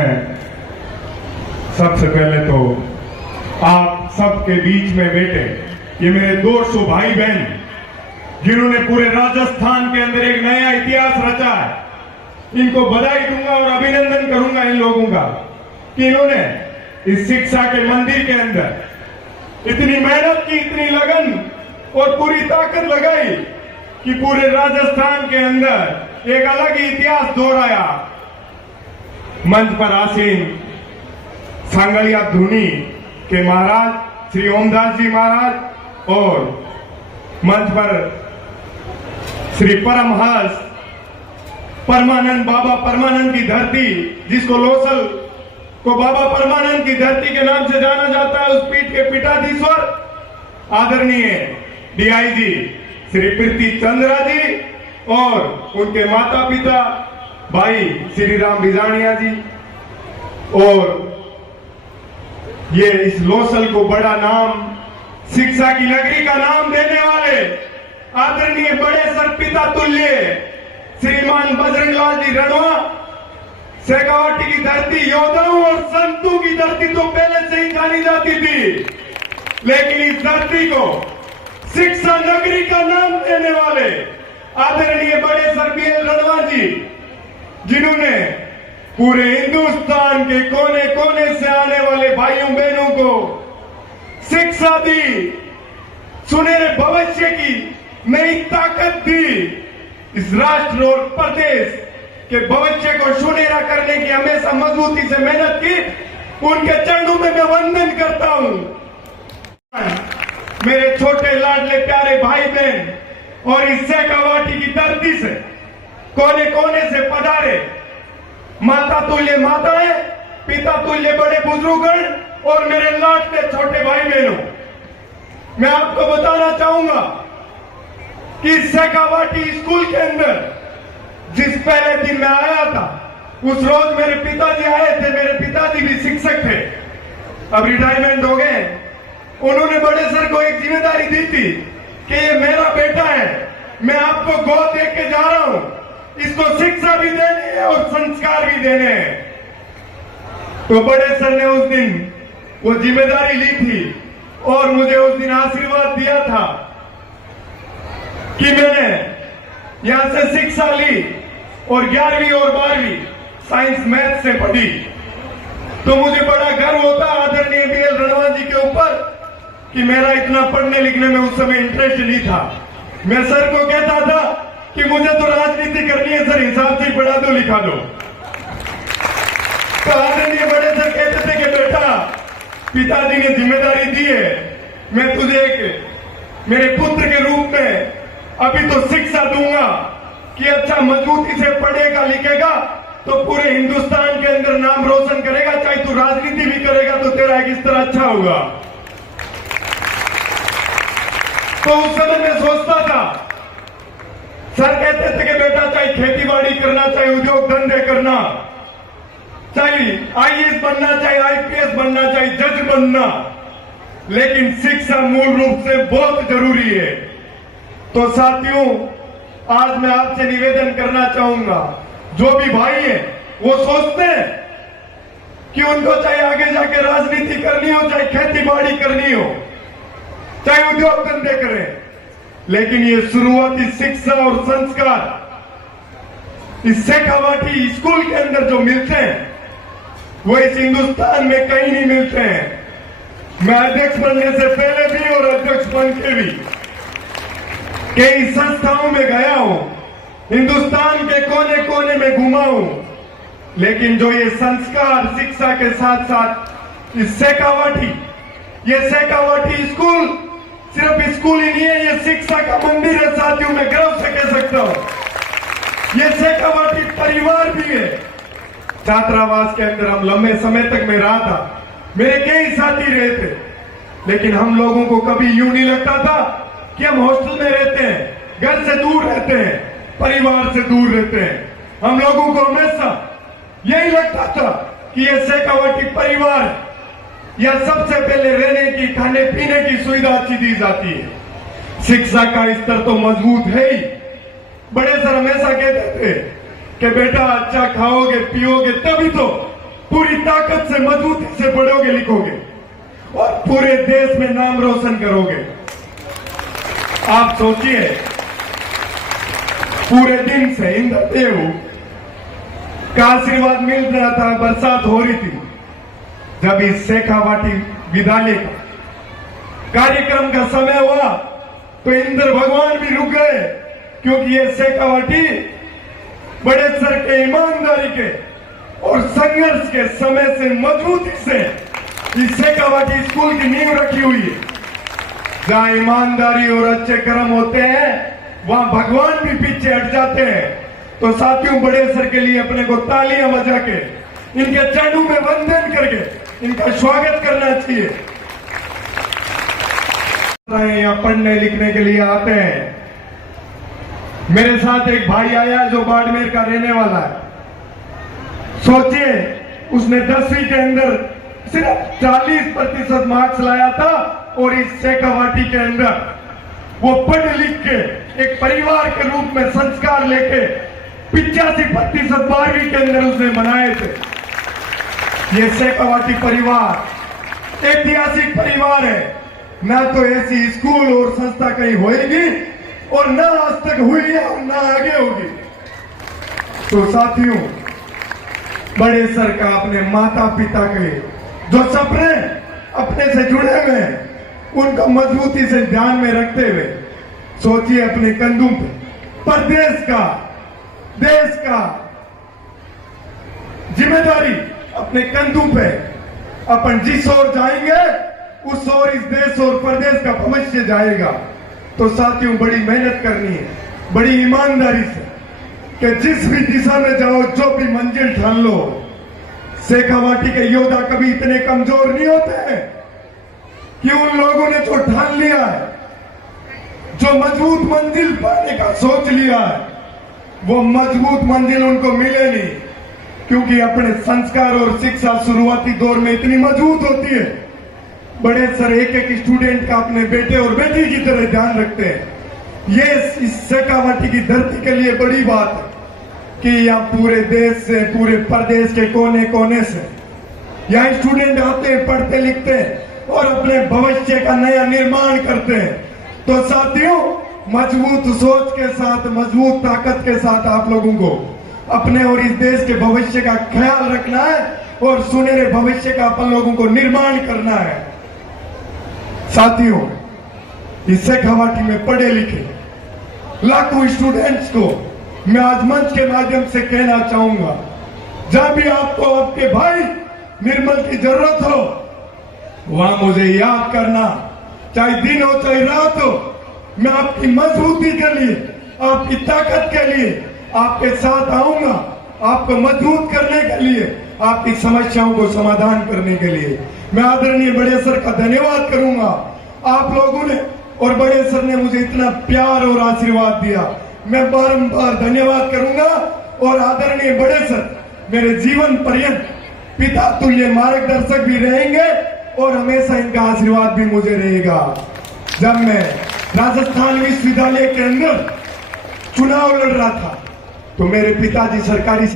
मैं सबसे पहले तो आप सबके बीच में बैठे ये मेरे 200 भाई बहन जिन्होंने पूरे राजस्थान के अंदर एक नया इतिहास रचा है, इनको बधाई दूंगा और अभिनंदन करूंगा इन लोगों का कि इन्होंने इस शिक्षा के मंदिर के अंदर इतनी मेहनत की, इतनी लगन और पूरी ताकत लगाई कि पूरे राजस्थान के अंदर एक अलग ही इतिहास दोहराया। मंच पर आसीन सांगलिया धुनी के महाराज श्री ओमदास जी महाराज और मंच पर श्री परमहंस परमानंद बाबा परमानंद की धरती, जिसको लोसल को बाबा परमानंद की धरती के नाम से जाना जाता है, उस पीठ के पीठाधीश्वर आदरणीय डीआईजी श्री प्रीति चंद्रा जी और उनके माता पिता भाई श्री राम बिजानिया जी, और ये इस लोसल को बड़ा नाम, शिक्षा की नगरी का नाम देने वाले आदरणीय बड़े सर पिता तुल्य श्रीमान बजरंग लाल जी रणवा, शेखावाटी की धरती योद्धाओं और संतों की धरती तो पहले से ही जानी जाती थी, लेकिन इस धरती को शिक्षा नगरी का नाम देने वाले आदरणीय बड़े सर बीएल रणवा जी, जिन्होंने पूरे हिंदुस्तान के कोने कोने से आने वाले भाइयों बहनों को शिक्षा दी, सुनहरे भविष्य की नई ताकत दी, इस राष्ट्र और प्रदेश के भविष्य को सुनहरा करने की हमेशा मजबूती से मेहनत की, उनके चरणों में मैं वंदन करता हूं। मेरे छोटे लाडले प्यारे भाई बहन और इस शेखावाटी की धरती से कोने कोने से पधारे माता तुल्य माताएं, पिता तुल्य बड़े बुजुर्गगण और मेरे लाडले छोटे भाई बहनों, मैं आपको बताना चाहूंगा कि शेखावाटी स्कूल के अंदर जिस पहले दिन मैं आया था, उस रोज मेरे पिताजी आए थे। मेरे पिताजी भी शिक्षक थे, अब रिटायरमेंट हो गए। उन्होंने बड़े सर को एक जिम्मेदारी दी थी कि ये मेरा बेटा है, मैं आपको गोद दे के जा रहा हूं, इसको शिक्षा भी देनी है और संस्कार भी देने हैं। तो बड़े सर ने उस दिन वो जिम्मेदारी ली थी और मुझे उस दिन आशीर्वाद दिया था कि मैंने यहां से शिक्षा ली और 11वीं और 12वीं साइंस मैथ से पढ़ी। तो मुझे बड़ा गर्व होता आदरणीय बीएल रणवा जी के ऊपर कि मेरा इतना पढ़ने लिखने में उस समय इंटरेस्ट नहीं था। मैं सर को कहता था कि मुझे तो राजनीति करनी है सर, हिसाब से पढ़ा दो लिखा दो। तो आदरणीय बड़े सर कहते थे कि बेटा पिताजी ने जिम्मेदारी दी है, मैं तुझे एक मेरे पुत्र के रूप में अभी तो शिक्षा दूंगा कि अच्छा मजबूती से पढ़ेगा लिखेगा तो पूरे हिंदुस्तान के अंदर नाम रोशन करेगा, चाहे तू राजनीति भी करेगा तो तेरा एक इस तरह अच्छा होगा। तो उस समय मैं सोचता था, सर कहते थे कि बेटा चाहे खेती बाड़ी करना, चाहे उद्योग धंधे करना, चाहे आईएएस बनना, चाहे आईपीएस बनना, चाहे जज बनना, लेकिन शिक्षा मूल रूप से बहुत जरूरी है। तो साथियों, आज मैं आपसे निवेदन करना चाहूंगा, जो भी भाई हैं वो सोचते हैं कि उनको चाहे आगे जाके राजनीति करनी हो, चाहे खेती बाड़ी करनी हो, चाहे उद्योग धंधे करें, लेकिन ये शुरुआती शिक्षा और संस्कार इस शेखावाटी स्कूल के अंदर जो मिलते हैं वो इस हिंदुस्तान में कहीं नहीं मिलते हैं। मैं अध्यक्ष बनने से पहले भी और अध्यक्ष बन के भी कई संस्थाओं में गया हूं, हिंदुस्तान के कोने कोने में घुमा हूं, लेकिन जो ये संस्कार शिक्षा के साथ साथ इस शेखावाटी, ये शेखावाटी स्कूल सिर्फ स्कूल ही नहीं है, ये शिक्षा का मंदिर है साथियों, मैं गर्व से कह सकता हूं। ये शेखावाटी परिवार भी है। छात्रावास के अंदर हम लंबे समय तक मैं रहा था, मेरे कई साथी रहे थे, लेकिन हम लोगों को कभी यूं नहीं लगता था कि हम हॉस्टल में रहते हैं, घर से दूर रहते हैं, परिवार से दूर रहते हैं। हम लोगों को हमेशा यही लगता था कि ये शेखावाटी परिवार है, या सबसे पहले रहने की, खाने पीने की सुविधा अच्छी दी जाती है। शिक्षा का स्तर तो मजबूत है ही। बड़े सर हमेशा कहते थे कि बेटा अच्छा खाओगे पियोगे तभी तो पूरी ताकत से मजबूती से पढ़ोगे लिखोगे और पूरे देश में नाम रोशन करोगे। आप सोचिए, पूरे दिन से इंद्रदेव का आशीर्वाद मिल रहा था, बरसात हो रही थी। जब इस शेखावाटी विद्यालय का कार्यक्रम का समय हुआ तो इंद्र भगवान भी रुक गए, क्योंकि ये शेखावाटी बड़े सर के ईमानदारी के और संघर्ष के समय से मजबूती से इस शेखावाटी स्कूल की नींव रखी हुई है। जहां ईमानदारी और अच्छे कर्म होते हैं वहां भगवान भी पीछे हट जाते हैं। तो साथियों, बड़े सर के लिए अपने को तालियां बजा के, इनके चरणों में वंदन करके इनका स्वागत करना चाहिए। यहाँ पढ़ने लिखने के लिए आते हैं। मेरे साथ एक भाई आया जो बाड़मेर का रहने वाला है। सोचिए, उसने 10वीं के अंदर सिर्फ 40% मार्क्स लाया था और इस शेखावाटी के अंदर वो पढ़ लिख के एक परिवार के रूप में संस्कार लेके 85% 12वीं के अंदर उसने बनाए थे। ये शेखावाटी परिवार ऐतिहासिक परिवार है। ना तो ऐसी स्कूल और संस्था कहीं होएगी और ना आज तक हुई है और ना आगे होगी। तो साथियों, बड़े सर का अपने माता पिता के जो सपने अपने से जुड़े हुए हैं उनको मजबूती से ध्यान में रखते हुए सोचिए, अपने कंधों पर देश का जिम्मेदारी अपने कंधों पे, अपन जिस ओर जाएंगे उस ओर इस देश और प्रदेश का भविष्य जाएगा। तो साथियों, बड़ी मेहनत करनी है, बड़ी ईमानदारी से, कि जिस भी दिशा में जाओ, जो भी मंजिल ठान लो। शेखावाटी के योद्धा कभी इतने कमजोर नहीं होते हैं कि उन लोगों ने जो ठान लिया है, जो मजबूत मंजिल पाने का सोच लिया है, वो मजबूत मंजिल उनको मिले नहीं, क्योंकि अपने संस्कार और शिक्षा शुरुआती दौर में इतनी मजबूत होती है। बड़े सर एक एक स्टूडेंट का अपने बेटे और बेटी की तरह ध्यान रखते हैं। ये इस शेखावाटी की धरती के लिए बड़ी बात है कि यहाँ पूरे देश से, पूरे प्रदेश के कोने कोने से यहाँ स्टूडेंट आते हैं, पढ़ते लिखते हैं और अपने भविष्य का नया निर्माण करते हैं। तो साथियों, मजबूत सोच के साथ, मजबूत ताकत के साथ आप लोगों को अपने और इस देश के भविष्य का ख्याल रखना है और सुनहरे भविष्य का अपन लोगों को निर्माण करना है। साथियों, इस शेखावाटी में पढ़े लिखे लाखों स्टूडेंट्स को मैं आज मंच के माध्यम से कहना चाहूंगा, जहां भी आपको आपके भाई निर्मल की जरूरत हो वहां मुझे याद करना, चाहे दिन हो चाहे रात हो। मैं आपकी मजबूती के लिए, आपकी ताकत के लिए आपके साथ आऊंगा, आपको मजबूत करने के लिए, आपकी समस्याओं को समाधान करने के लिए। मैं आदरणीय बड़े सर का धन्यवाद करूंगा। आप लोगों ने और बड़े सर ने मुझे इतना प्यार और आशीर्वाद दिया, मैं बारंबार धन्यवाद करूंगा। और आदरणीय बड़े सर मेरे जीवन पर्यंत पिता तुल्य मार्गदर्शक भी रहेंगे और हमेशा इनका आशीर्वाद भी मुझे रहेगा। जब मैं राजस्थान विश्वविद्यालय के अंदर चुनाव लड़ रहा था तो मेरे पिताजी सरकारी